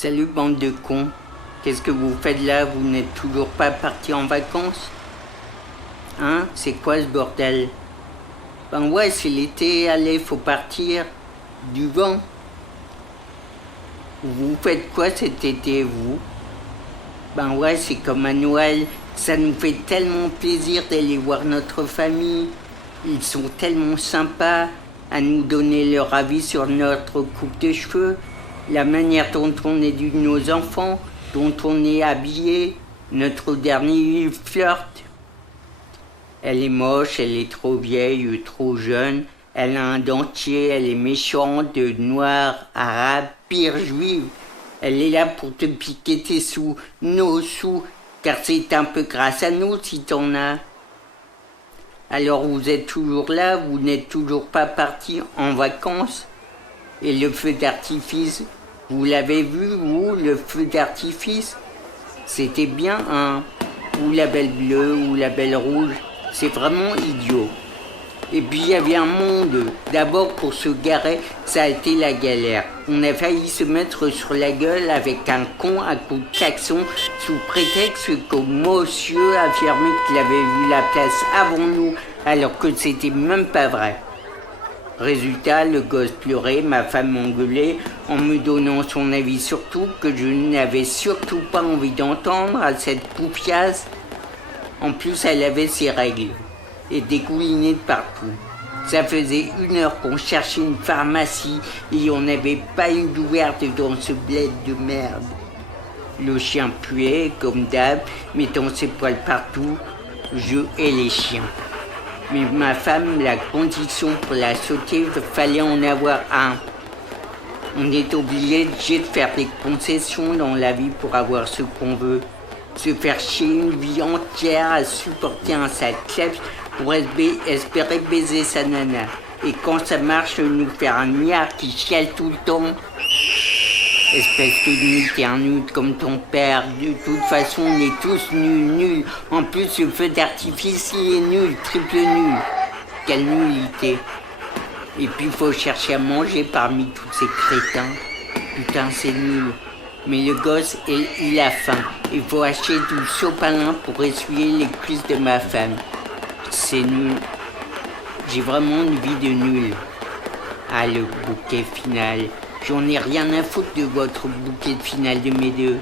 Salut bande de cons. Qu'est-ce que vous faites là? Vous n'êtes toujours pas partis en vacances? Hein? C'est quoi ce bordel? Ben ouais, c'est l'été, allez, faut partir. Du vent. Vous faites quoi cet été, vous? Ben ouais, c'est comme à Noël. Ça nous fait tellement plaisir d'aller voir notre famille. Ils sont tellement sympas à nous donner leur avis sur notre coupe de cheveux, la manière dont on éduque nos enfants, dont on est habillé, notre dernier flirt. Elle est moche, elle est trop vieille, trop jeune, elle a un dentier, elle est méchante, noire, arabe, pire juive. Elle est là pour te piquer tes sous, nos sous, car c'est un peu grâce à nous si t'en as. Alors vous êtes toujours là, vous n'êtes toujours pas partis en vacances? Et le feu d'artifice, vous l'avez vu, vous, le feu d'artifice? C'était bien, hein? Ou la belle bleue, ou la belle rouge, c'est vraiment idiot. Et puis il y avait un monde. D'abord pour se garer, ça a été la galère. On a failli se mettre sur la gueule avec un con à coup de klaxon sous prétexte que monsieur affirmait qu'il avait vu la place avant nous alors que c'était même pas vrai. Résultat, le gosse pleurait, ma femme m'engueulait en me donnant son avis sur tout que je n'avais surtout pas envie d'entendre à cette poufiasse. En plus, elle avait ses règles et dégoulinait de partout. Ça faisait 1 heure qu'on cherchait une pharmacie et on n'avait pas une d'ouverte dans ce bled de merde. Le chien puait, comme d'hab, mettant ses poils partout. Je hais les chiens. Mais ma femme, la condition pour la sauter, fallait en avoir un. On est obligé de faire des concessions dans la vie pour avoir ce qu'on veut. Se faire chier une vie entière à supporter un sale clef pour espérer baiser sa nana. Et quand ça marche, nous faire un niard qui chiale tout le temps. Espèce de nul, t'es un nul comme ton père. De toute façon, on est tous nuls. En plus, le feu d'artifice, il est nul, triple nul. Quelle nullité. Et puis, il faut chercher à manger parmi tous ces crétins. Putain, c'est nul. Mais le gosse, il a faim. Il faut acheter du sopalin pour essuyer les cuisses de ma femme. C'est nul. J'ai vraiment une vie de nul. Ah, le bouquet final. J'en ai rien à foutre de votre bouquet de finale de mes deux.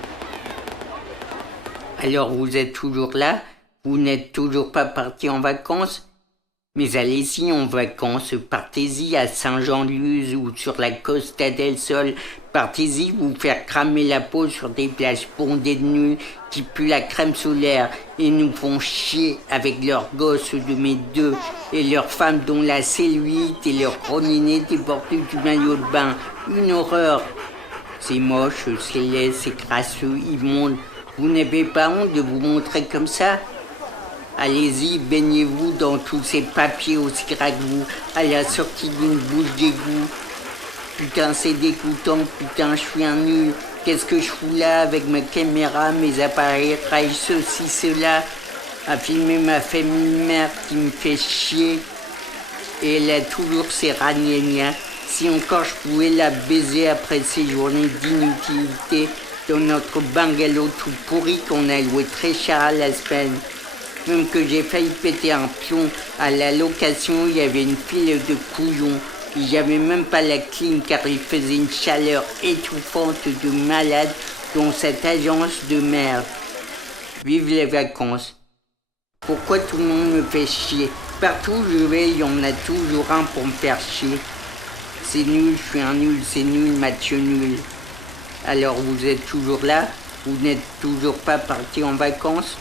Alors vous êtes toujours là? Vous n'êtes toujours pas partis en vacances? Mais allez-y en vacances, partez-y à Saint-Jean-de-Luz ou sur la Costa del Sol. Partez-y vous faire cramer la peau sur des plages bondées de nuls qui puent la crème solaire et nous font chier avec leurs gosses de mes deux et leurs femmes dont la cellulite et leurs gros nénés débordés du maillot de bain. Une horreur. C'est moche, c'est laid, c'est crasseux, immonde. Vous n'avez pas honte de vous montrer comme ça? Allez-y, baignez-vous dans tous ces papiers aussi gras que vous, à la sortie d'une bouche d'égout. Putain, c'est dégoûtant, putain, je suis un nul. Qu'est-ce que je fous là avec ma caméra, mes appareils, ceci, cela, à filmer ma famille mère qui me fait chier. Et elle a toujours ses ragnagnas. Si encore je pouvais la baiser après ces journées d'inutilité dans notre bungalow tout pourri qu'on a loué très cher à la semaine. Même que j'ai failli péter un plomb à la location, il y avait une file de couillons. Il n'y avait même pas la clim car il faisait une chaleur étouffante de malade dans cette agence de merde. Vive les vacances. Pourquoi tout le monde me fait chier? Partout où je vais, il y en a toujours un pour me faire chier. C'est nul, je suis un nul, c'est nul, Mathieu nul. Alors vous êtes toujours là? Vous n'êtes toujours pas partis en vacances?